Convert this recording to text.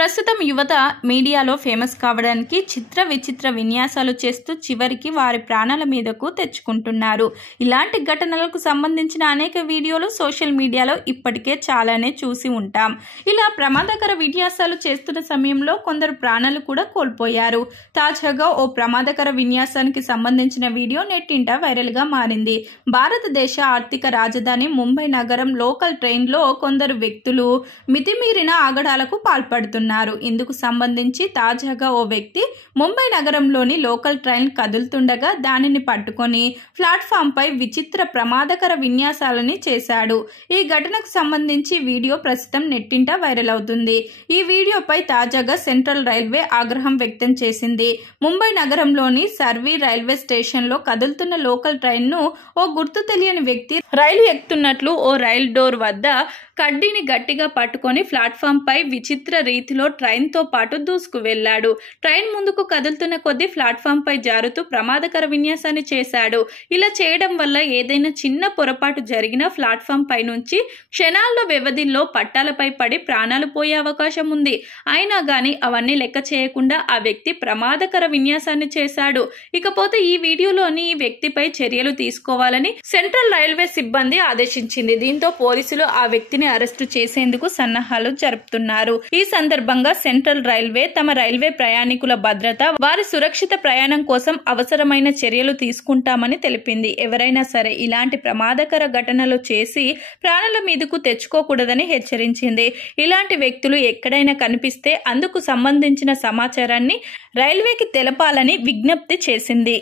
ప్రస్తుతం యువత మీడియాలో ఫేమస్ కావడానికి చిత్ర విచిత్ర విన్యాసాలు చేస్తూ చివరికి వారి ప్రాణాల మీదకు తెచ్చుకుంటున్నారు. ఇలాంటి ఘటనలకు సంబంధించిన అనేక వీడియోలు సోషల్ మీడియాలో ఇప్పటికే చాలానే చూసి ఉంటాం. ఇలా ప్రమాదకర విన్యాసాలు చేస్తున్న సమయంలో కొందరు ప్రాణాలు కూడా కోల్పోయారు. తాజాగా ఓ ప్రమాదకర విన్యాసానికి సంబంధించిన వీడియో నెట్టింట వైరల్గా మారింది. భారతదేశ ఆర్థిక రాజధాని ముంబై నగరం లోకల్ ట్రైన్లో కొందరు వ్యక్తులు మితిమీరిన ఆగడాలకు పాల్పడుతున్నారు. ఇందుకు సంబంధించి తాజాగా ఓ వ్యక్తి ముంబై నగరంలోని లోకల్ ట్రైన్ కదులుతుండగా దానిని పట్టుకొని ప్లాట్ఫామ్ పై విచిత్ర ప్రమాదకర విన్యాసాలని చేశాడు. ఈ ఘటనకు సంబంధించి వీడియో ప్రస్తుతం నెట్టింట వైరల్ అవుతుంది. ఈ వీడియోపై తాజాగా సెంట్రల్ రైల్వే ఆగ్రహం వ్యక్తం చేసింది. ముంబై నగరంలోని సర్వీ రైల్వే స్టేషన్ లో కదులుతున్న లోకల్ ట్రైన్ ను ఓ గుర్తు తెలియని వ్యక్తి రైలు ఎక్కుతున్నట్లు ఓ రైల్ డోర్ వద్ద కడ్డీని గట్టిగా పట్టుకొని ప్లాట్ఫామ్ పై విచిత్ర రీతిలో ట్రైన్ తో పాటు దూసుకు వెళ్లాడు. ట్రైన్ ముందుకు కదులుతున్న కొద్దీ ప్లాట్ఫామ్ పై జారుతూ ప్రమాదకర విన్యాసాన్ని చేశాడు. ఇలా చేయడం వల్ల ఏదైనా చిన్న పొరపాటు జరిగినా ప్లాట్ఫామ్ పై నుంచి క్షణాల్లో వ్యవధిలో పట్టాలపై పడి ప్రాణాలు పోయే అవకాశం ఉంది. అయినా గానీ అవన్నీ లెక్క చేయకుండా ఆ వ్యక్తి ప్రమాదకర విన్యాసాన్ని చేశాడు. ఇకపోతే ఈ వీడియోలోని ఈ వ్యక్తిపై చర్యలు తీసుకోవాలని సెంట్రల్ రైల్వే సిబ్బంది ఆదేశించింది. దీంతో పోలీసులు ఆ వ్యక్తిని అరెస్టు చేసేందుకు సన్నాహాలు జరుపుతున్నారు. ఈ సందర్భంగా సెంట్రల్ రైల్వే తమ రైల్వే ప్రయాణికుల భద్రత, వారి సురక్షిత ప్రయాణం కోసం అవసరమైన చర్యలు తీసుకుంటామని తెలిపింది. ఎవరైనా సరే ఇలాంటి ప్రమాదకర ఘటనలు చేసి ప్రాణాల మీదకు తెచ్చుకోకూడదని హెచ్చరించింది. ఇలాంటి వ్యక్తులు ఎక్కడైనా కనిపిస్తే అందుకు సంబంధించిన సమాచారాన్ని రైల్వేకి తెలపాలని విజ్ఞప్తి చేసింది.